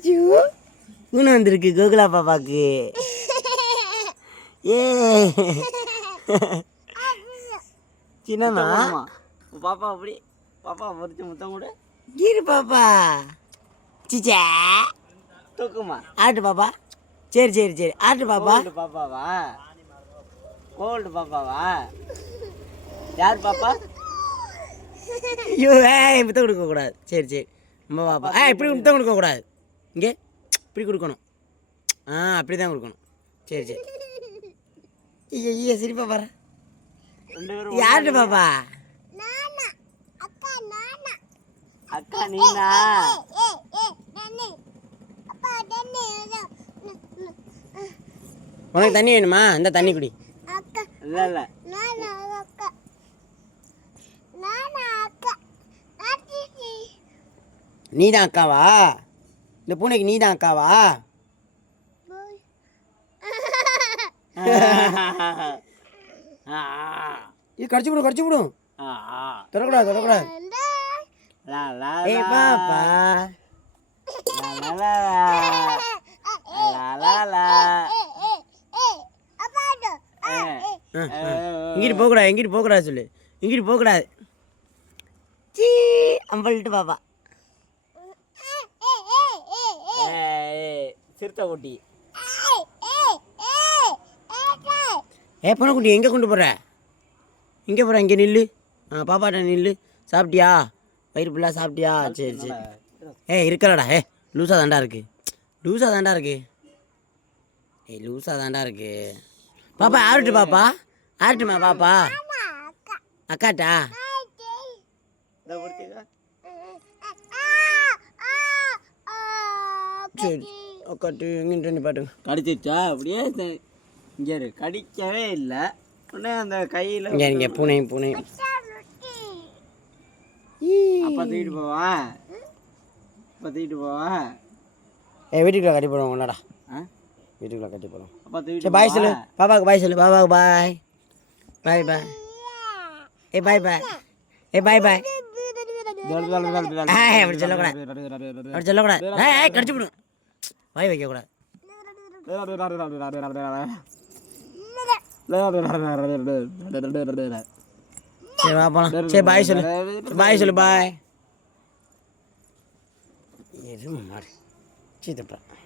பூனை வந்திருக்கு கோகுலா பாப்பாக்கு ஏ சின்னமா பாப்பா அப்படி பாப்பா பறிச்சு முத்தம் கூட கீரு பாப்பா சிச்சா தூக்குமா ஆட்டு பாப்பா சரி சரி சரி ஆட்டு பாப்பா பாப்பாவா கோல்டு பாப்பாவா யார் பாப்பா ஐயோ ஏ முத்தம் கொடுக்க சரி சரி நம்ம பாப்பா ஆ இப்படி முத்தம் கொடுக்க கூடாது இங்கே இப்படி கொடுக்கணும் ஆ அப்படி தான் கொடுக்கணும் சரி சரி ஐயோ சிரிப்பா பாரு யார்ட்டு பாப்பா அக்கா நீனா உனக்கு தண்ணி வேணுமா இந்த தண்ணி குடி நீ தான் அக்காவா இந்த பூனைக்கு நீ தான் அக்காவா இது கடிச்சு விடும் கடிச்சு விடும் தொடக்கூடாது தொடக்கூடாது இங்கிட்டு போகக்கூடாது இங்கிட்டு போகக்கூடாது சொல்லு இங்கிட்டு போகக்கூடாது அம்பல்ட்டு பாப்பா சிறுத்தை குட்டி ஏ பண குட்டி எங்கே கொண்டு போகிற இங்கே போகிற இங்கே நில்லு ஆ பாப்பாட்ட நில்லு சாப்பிட்டியா வயிறு ஃபுல்லாக சாப்பிட்டியா சரி சரி ஏ இருக்கலடா ஏ லூஸாக தாண்டா இருக்கு லூஸாக தாண்டா இருக்கு ஏ லூஸாக தாண்டா இருக்கு பாப்பா ஆர்ட்டு பாப்பா ஆடுட்டுமா பாப்பா அக்காட்டா சரி உட்காந்து இங்கே இருந்து பாருங்க கடிச்சிருச்சா அப்படியே இங்கே இரு கடிக்கவே இல்லை உடனே அந்த கையில் இங்கே இங்கே பூனையும் பூனையும் தூக்கிட்டு போவா அப்போ போவா ஏ வீட்டுக்குள்ள கட்டி போடுவோம் உன்னாடா வீட்டுக்குள்ள கட்டி போடுவோம் பாய் சொல்லு பாபாவுக்கு பாய் சொல்லு பாபாவுக்கு பாய் பாய் பாய் ஏ பாய் பாய் ஏ பாய் பாய் அப்படி சொல்லக்கூடாது வாய் வைக்க கூட சரி பாப்பலாம் சரி பாய் சொல்லு பாய் சொல்லு பாய் எது மாறி சீத்தப்பா